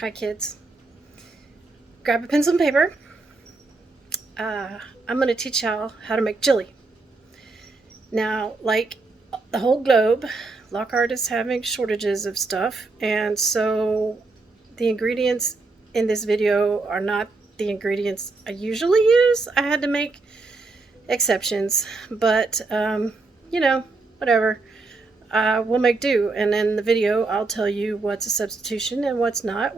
Hi kids. Grab a pencil and paper. I'm going to teach y'all how to make chili. Now, like the whole globe, Lockhart is having shortages of stuff, and so the ingredients in this video are not the ingredients I usually use. I had to make exceptions, but whatever. We'll make do, and in the video I'll tell you what's a substitution and what's not.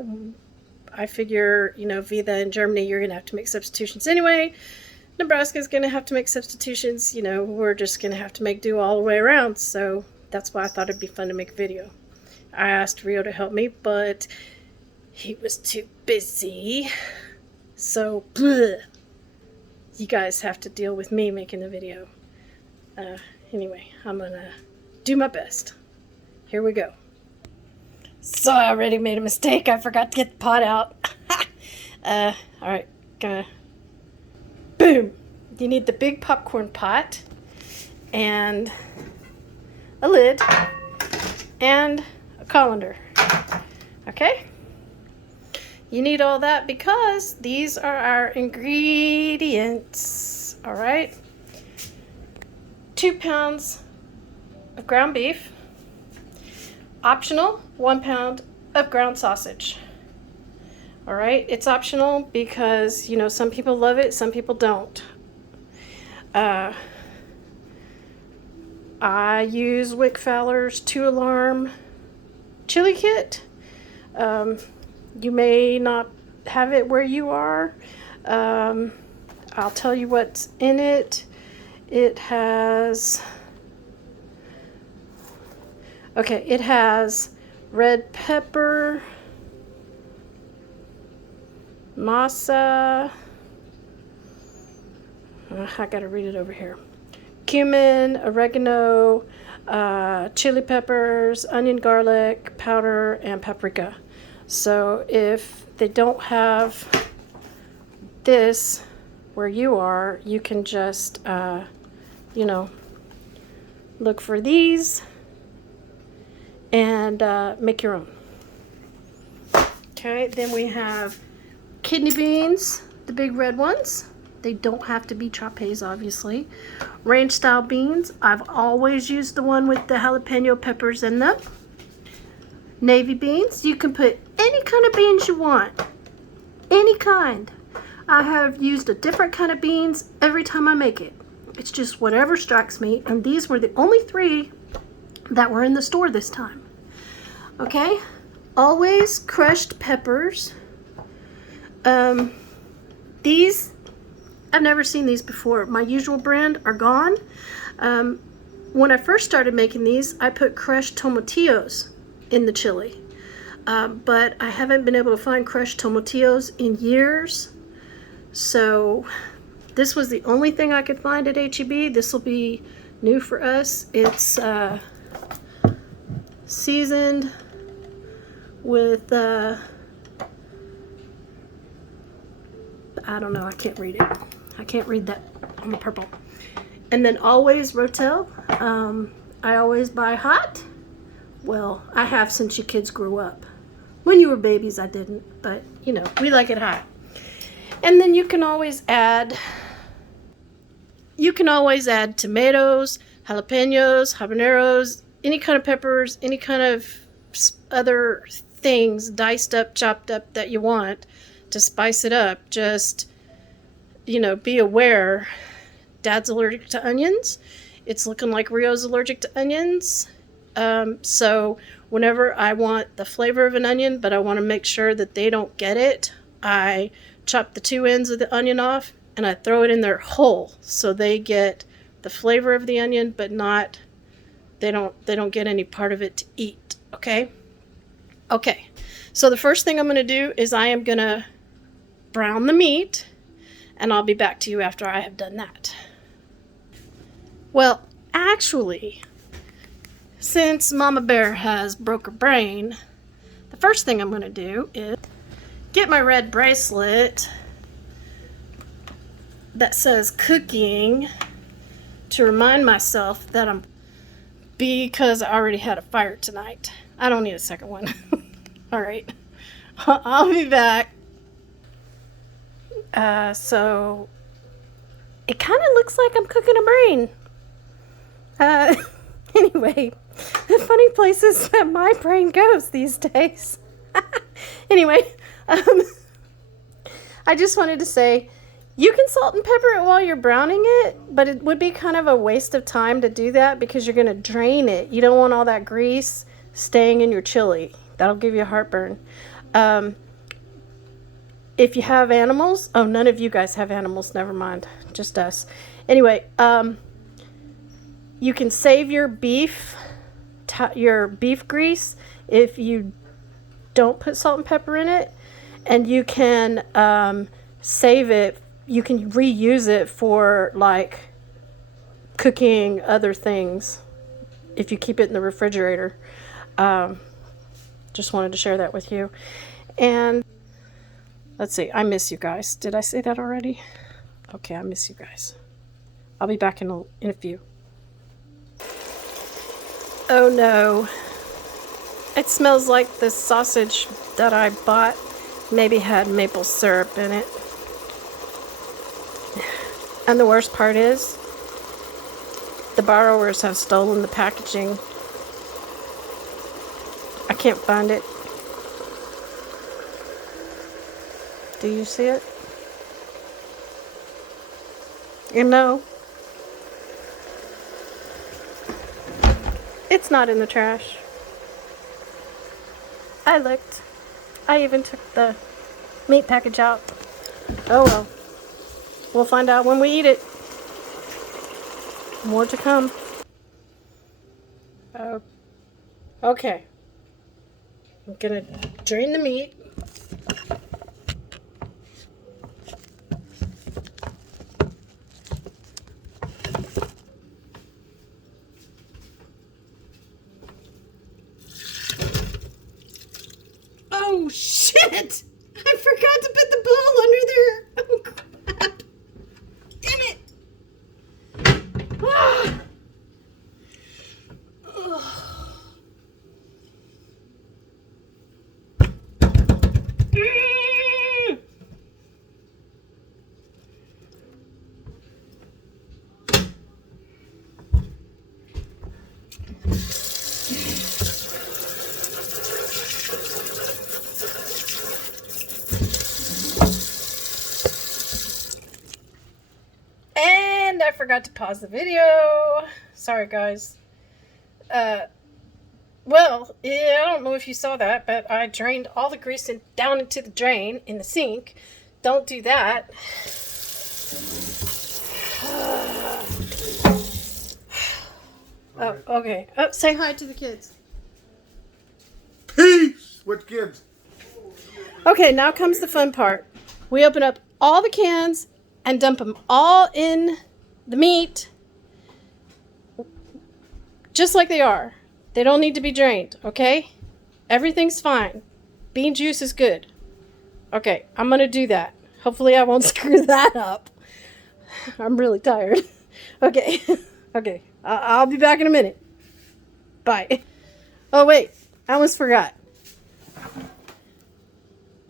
I figure, Vida in Germany, you're going to have to make substitutions anyway. Nebraska's going to have to make substitutions. We're just going to have to make do all the way around. So that's why I thought it'd be fun to make a video. I asked Rio to help me, but he was too busy. So, bleh, you guys have to deal with me making the video. Anyway, I'm going to do my best. Here we go. So I already made a mistake. I forgot to get the pot out. Alright, boom. You need the big popcorn pot and a lid and a colander. Okay? You need all that because these are our ingredients. Alright? 2 pounds of ground beef. Optional, 1 pound of ground sausage. All right, it's optional because, some people love it, some people don't. I use Wick Fowler's 2-alarm chili kit. You may not have it where you are. I'll tell you what's in it. It has red pepper, masa, I gotta read it over here, cumin, oregano, chili peppers, onion, garlic powder, and paprika. So if they don't have this where you are, you can just, look for these and make your own. Okay, then we have kidney beans, the big red ones. They don't have to be trapeze, obviously. Ranch style beans. I've always used the one with the jalapeno peppers in them. Navy beans. You can put any kind of beans you want. Any kind. I have used a different kind of beans every time I make it. It's just whatever strikes me. And these were the only 3 that were in the store this time. Okay, always crushed peppers. These, I've never seen these before. My usual brand are gone. When I first started making these, I put crushed tomatillos in the chili. But I haven't been able to find crushed tomatillos in years. So this was the only thing I could find at H-E-B. This will be new for us. It's seasoned with I don't know, I can't read it. I can't read that on the purple. And then always Rotel. I always buy hot. Well, I have since you kids grew up. When you were babies, I didn't, but we like it hot. And then you can always add tomatoes, jalapenos, habaneros, any kind of peppers, any kind of other things diced up, chopped up that you want to spice it up. Just, be aware. Dad's allergic to onions. It's looking like Rio's allergic to onions. So whenever I want the flavor of an onion, but I want to make sure that they don't get it, I chop the 2 ends of the onion off and I throw it in there whole so they get the flavor of the onion, but they don't get any part of it to eat. Okay, so the first thing I'm going to do is I am going to brown the meat, and I'll be back to you after I have done that. Well, actually, since Mama Bear has broke her brain, the first thing I'm going to do is get my red bracelet that says cooking to remind myself that because I already had a fire tonight. I don't need a second one. All right. I'll be back. So it kind of looks like I'm cooking a brain. Anyway, the funny places that my brain goes these days. Anyway, I just wanted to say, you can salt and pepper it while you're browning it, but it would be kind of a waste of time to do that because you're going to drain it. You don't want all that grease staying in your chili. That'll give you heartburn. If you have animals, oh, none of you guys have animals, never mind, just us. Anyway, you can save your beef grease if you don't put salt and pepper in it, and you can save it. You can reuse it for like cooking other things if you keep it in the refrigerator. Just wanted to share that with you. And let's see, I miss you guys. Did I say that already? Okay, I miss you guys. I'll be back in a few. Oh no. It smells like the sausage that I bought maybe had maple syrup in it. And the worst part is, the borrowers have stolen the packaging. I can't find it. Do you see it? You know, it's not in the trash. I looked. I even took the meat package out. Oh well. We'll find out when we eat it. More to come. Okay. I'm gonna drain the meat. Oh shit! I forgot to put the bowl under there. Oh crap! Damn it! Ah. And I forgot to pause the video. Sorry, guys. Well, yeah, I don't know if you saw that, but I drained all the grease down into the drain in the sink. Don't do that. Oh, okay. Oh, say hi to the kids. Peace! What kids? Okay, now comes the fun part. We open up all the cans and dump them all in the meat, just like they are. They don't need to be drained, okay? Everything's fine. Bean juice is good. Okay, I'm gonna do that. Hopefully I won't screw that up. I'm really tired. Okay, okay. I'll be back in a minute. Bye. Oh wait, I almost forgot.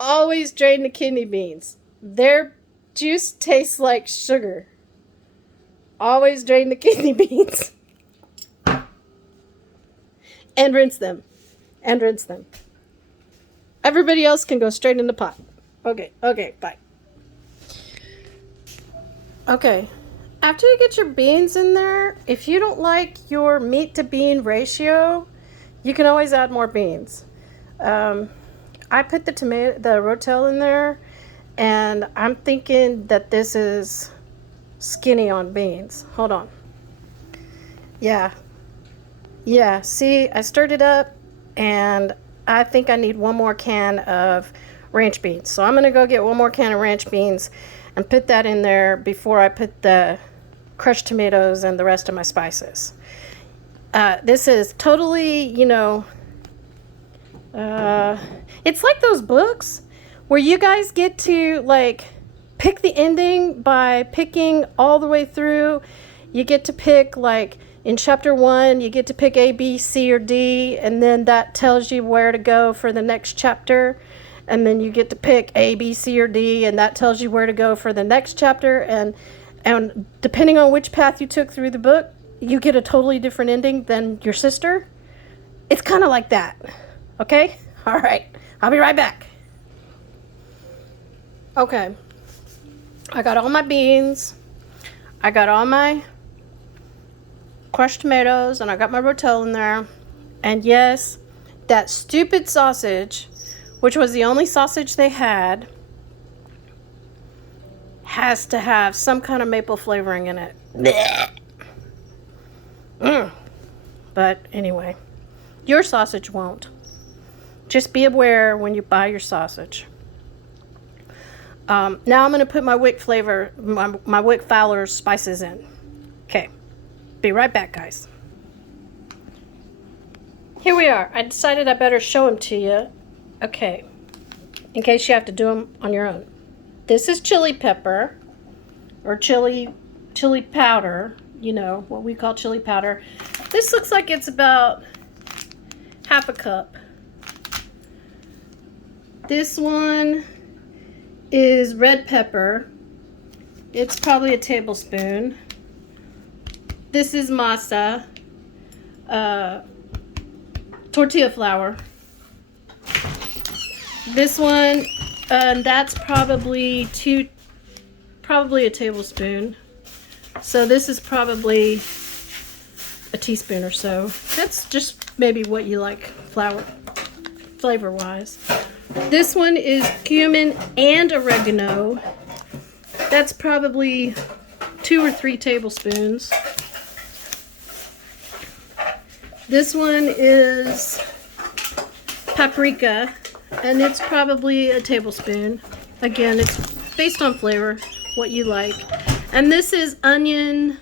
Always drain the kidney beans. Their juice tastes like sugar. Always drain the kidney beans. And rinse them. And rinse them. Everybody else can go straight in the pot. Okay, bye. Okay. After you get your beans in there, if you don't like your meat to bean ratio, you can always add more beans. I put the rotel in there, and I'm thinking that this is skinny on beans. Hold on. Yeah, see, I stirred it up, and I think I need one more can of ranch beans. So I'm going to go get one more can of ranch beans and put that in there before I put the crushed tomatoes and the rest of my spices. This is totally, it's like those books where you guys get to, like, pick the ending by picking all the way through. You get to pick, like, in chapter 1, you get to pick A, B, C, or D, and then that tells you where to go for the next chapter. and then you get to pick A, B, C, or D, and that tells you where to go for the next chapter. And depending on which path you took through the book, you get a totally different ending than your sister. It's kind of like that. Okay? All right. I'll be right back. Okay. I got all my beans. I got all my crushed tomatoes, and I got my rotel in there. And yes, that stupid sausage, which was the only sausage they had, has to have some kind of maple flavoring in it. But anyway, your sausage won't. Just be aware when you buy your sausage. Now I'm going to put my Wick flavor, my Wick Fowler spices in. Okay, be right back, guys. Here we are. I decided I better show them to you. Okay, in case you have to do them on your own. This is chili pepper, or chili powder, you know, what we call chili powder. This looks like it's about half a cup. This one is red pepper. It's probably a tablespoon. This is masa, tortilla flour. This one, that's probably a tablespoon. So this is probably a teaspoon or so. That's just maybe what you like flavor wise. This one is cumin and oregano. That's probably 2 or 3 tablespoons. This one is paprika, and it's probably a tablespoon. Again, it's based on flavor, what you like. And this is onion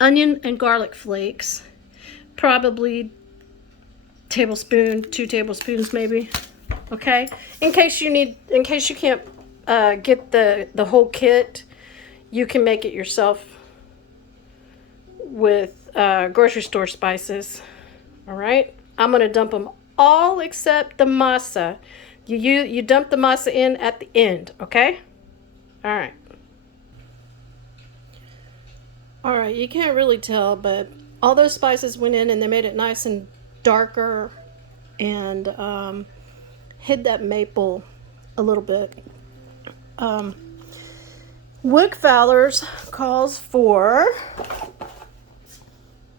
and garlic flakes, probably tablespoon, 2 tablespoons maybe. Okay, in case you can't get the whole kit, you can make it yourself with grocery store spices. All right, I'm gonna dump them all except the masa. You dump the masa in at the end. Okay. All right, you can't really tell, but all those spices went in and they made it nice and darker, and hid that maple a little bit. Wick Fowler's calls for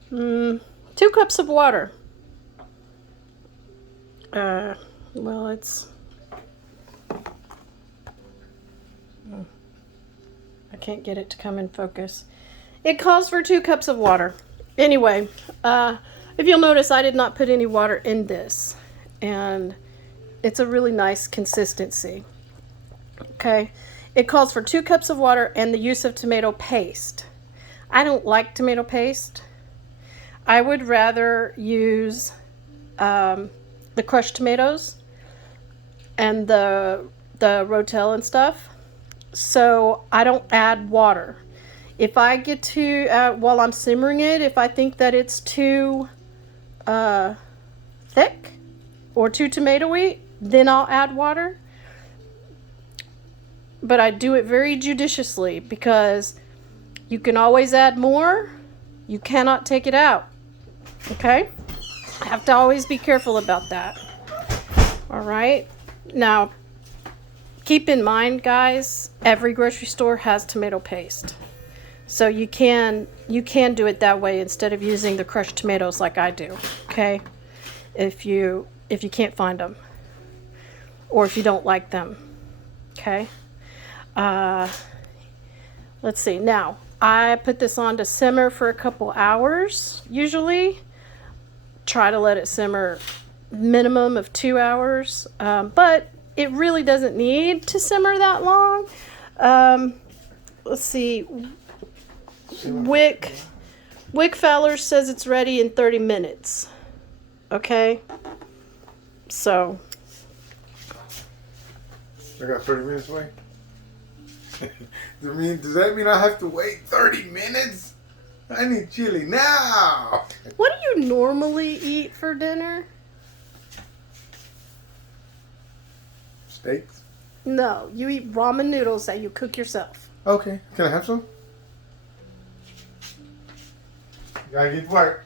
2 cups of water. Well, it's... I can't get it to come in focus. It calls for 2 cups of water. Anyway, if you'll notice, I did not put any water in this, and it's a really nice consistency. Okay, it calls for 2 cups of water and the use of tomato paste. I don't like tomato paste. I would rather use the crushed tomatoes and the rotel and stuff. So I don't add water. If I get to, while I'm simmering it, if I think that it's too thick or too tomatoey, then I'll add water. But I do it very judiciously, because you can always add more. You cannot take it out. Okay? I have to always be careful about that. All right? Now, keep in mind, guys, every grocery store has tomato paste. So you can do it that way instead of using the crushed tomatoes like I do. Okay? If you can't find them, or if you don't like them. Okay? Let's see. Now, I put this on to simmer for a couple hours, usually. Try to let it simmer minimum of 2 hours, but it really doesn't need to simmer that long. Let's see. Wick Fowler says it's ready in 30 minutes. Okay? So. I got 30 minutes to wait? Does that mean I have to wait 30 minutes? I need chili now. What do you normally eat for dinner? Steaks? No, you eat ramen noodles that you cook yourself. Okay. Can I have some? Gotta get to work.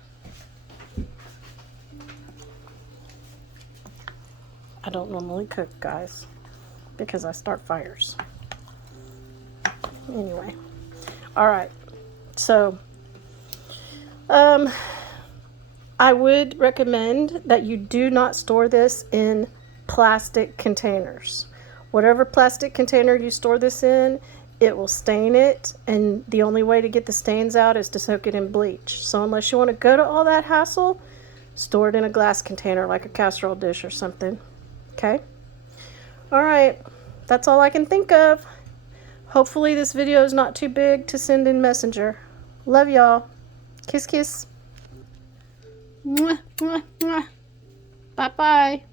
I don't normally cook, guys, because I start fires. Anyway. Alright. So, I would recommend that you do not store this in plastic containers. Whatever plastic container you store this in, it will stain it, and the only way to get the stains out is to soak it in bleach. So unless you want to go to all that hassle, store it in a glass container like a casserole dish or something. Okay? Alright, that's all I can think of. Hopefully this video is not too big to send in Messenger. Love y'all. Kiss, kiss. Mwah, mwah, mwah. Bye-bye.